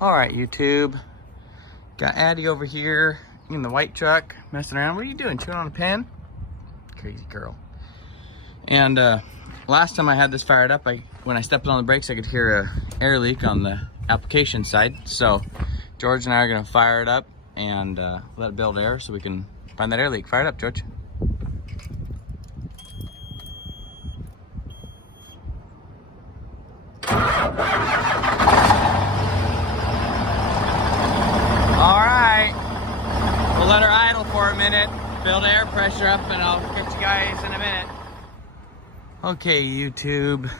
All right, YouTube. Got Addie over here in the white truck messing around. What are you doing? Chewing on a pen? Crazy girl. And last time I had this fired up, when I stepped on the brakes, I could hear a air leak on the application side. So George and I are gonna fire it up and let it build air so we can find that air leak. Fire it up, George. All right, we'll let her idle for a minute, build air pressure up, and I'll get you guys in a minute. Okay, YouTube,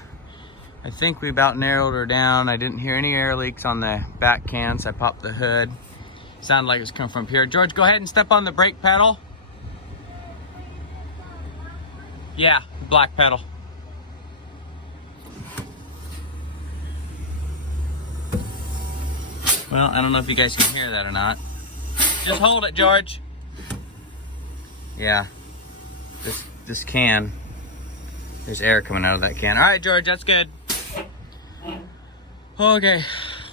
I think we about narrowed her down. I didn't hear any air leaks on the back can, so I popped the hood. Sounded like it was coming from here. George, go ahead and step on the brake pedal. Yeah, black pedal. Well, I don't know if you guys can hear that or not. Just hold it, George. Yeah, this can, there's air coming out of that can. All right, George, that's good. Okay,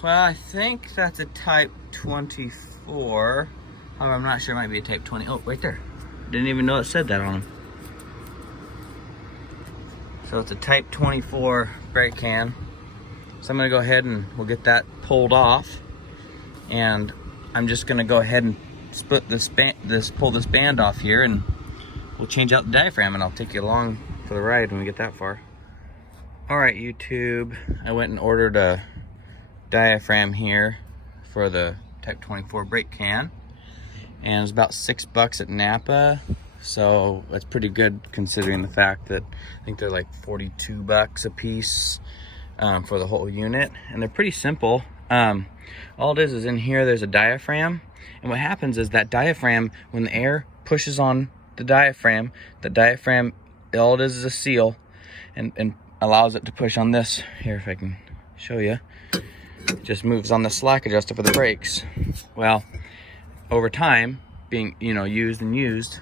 well, I think that's a type 24. However, I'm not sure, it might be a type 20. Oh, right there. Didn't even know it said that on them. So it's a type 24 brake can. So I'm gonna go ahead and we'll get that pulled off. And I'm just gonna go ahead and split pull this band off here, and we'll change out the diaphragm, and I'll take you along for the ride when we get that far. All right, YouTube, I went and ordered a diaphragm here for the type 24 brake can, and it's about $6 at Napa. So that's pretty good considering the fact that I think they're like $42 a piece for the whole unit, and they're pretty simple. All it is in here there's a diaphragm, and what happens is that diaphragm, when the air pushes on the diaphragm, all it is a seal, and allows it to push on this here. If I can show you, it just moves on the slack adjuster for the brakes. Well, over time, being used,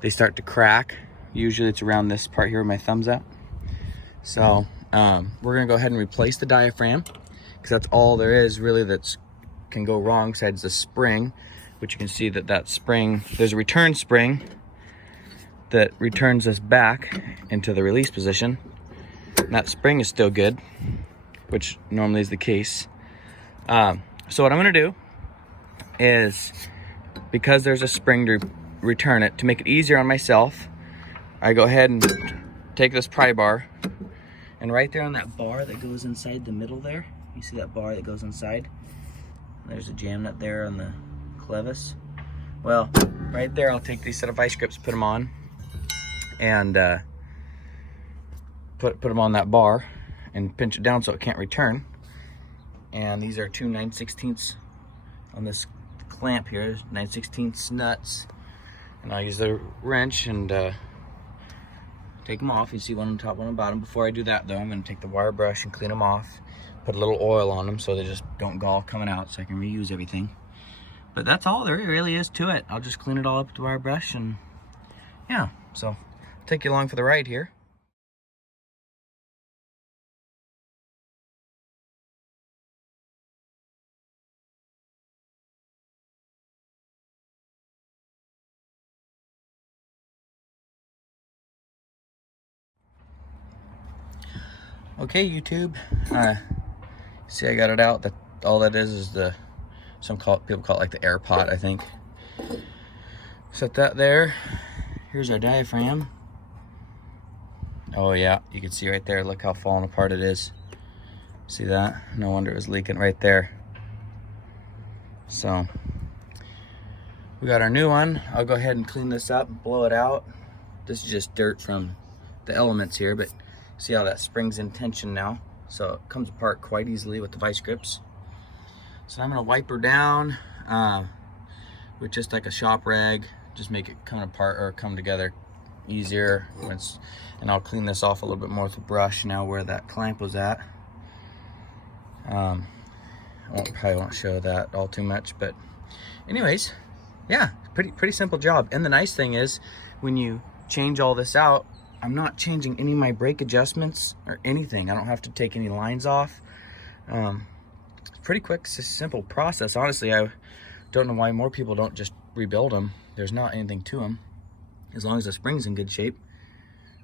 they start to crack. Usually it's around this part here where my thumb's at. So we're gonna go ahead and replace the diaphragm, because that's all there is really that can go wrong besides the spring, which you can see that spring, there's a return spring that returns us back into the release position. And that spring is still good, which normally is the case. So what I'm gonna do is, because there's a spring to return it, to make it easier on myself, I go ahead and take this pry bar, and right there on that bar that goes inside the middle there, you see that bar that goes inside? There's a jam nut there on the clevis. Well, right there, I'll take these set of vice grips, put them on, and put them on that bar, and pinch it down so it can't return. And these are two 9/16 on this clamp here, 9/16 nuts. And I'll use the wrench and take them off. You see one on top, one on the bottom. Before I do that though, I'm gonna take the wire brush and clean them off. Put a little oil on them so they just don't go all coming out, so I can reuse everything. But that's all there really is to it. I'll just clean it all up with the wire brush, and yeah, so I'll take you along for the ride here. Okay, YouTube, see I got it out. That all that is people call it like the air pot, I think. Set that there. Here's our diaphragm. Oh yeah, you can see right there, look how falling apart it is. See that? No wonder it was leaking right there. So we got our new one. I'll go ahead and clean this up and blow it out. This is just dirt from the elements here, but see how that spring's in tension now, so it comes apart quite easily with the vice grips. So I'm gonna wipe her down with just like a shop rag, just make it come apart or come together easier. And I'll clean this off a little bit more with a brush now where that clamp was at. I probably won't show that all too much, but anyways, yeah, pretty simple job. And the nice thing is, when you change all this out, I'm not changing any of my brake adjustments or anything. I don't have to take any lines off. It's pretty quick, it's a simple process. Honestly, I don't know why more people don't just rebuild them. There's not anything to them. As long as the spring's in good shape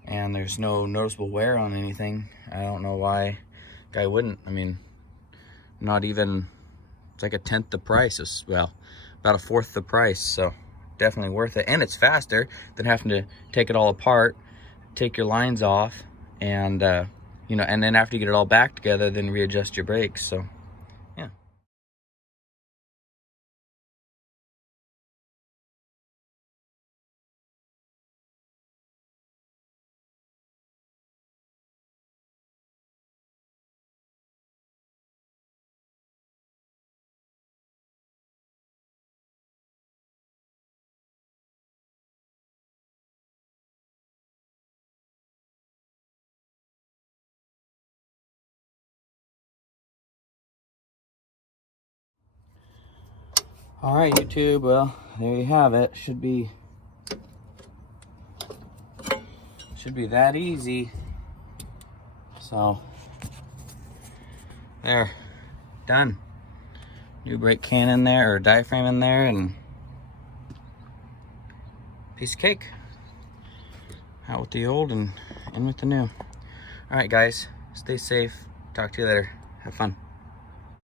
and there's no noticeable wear on anything, I don't know why guy wouldn't. I mean, not even, it's like a tenth the price. It's, well, about a fourth the price, so definitely worth it. And it's faster than having to take it all apart, take your lines off, and you know, and then after you get it all back together, then readjust your brakes. So yeah. All right, YouTube, well, there you have it. Should be that easy. So there, done. New brake can in there, or diaphragm in there, and piece of cake. Out with the old and in with the new. All right, guys, stay safe. Talk to you later. Have fun.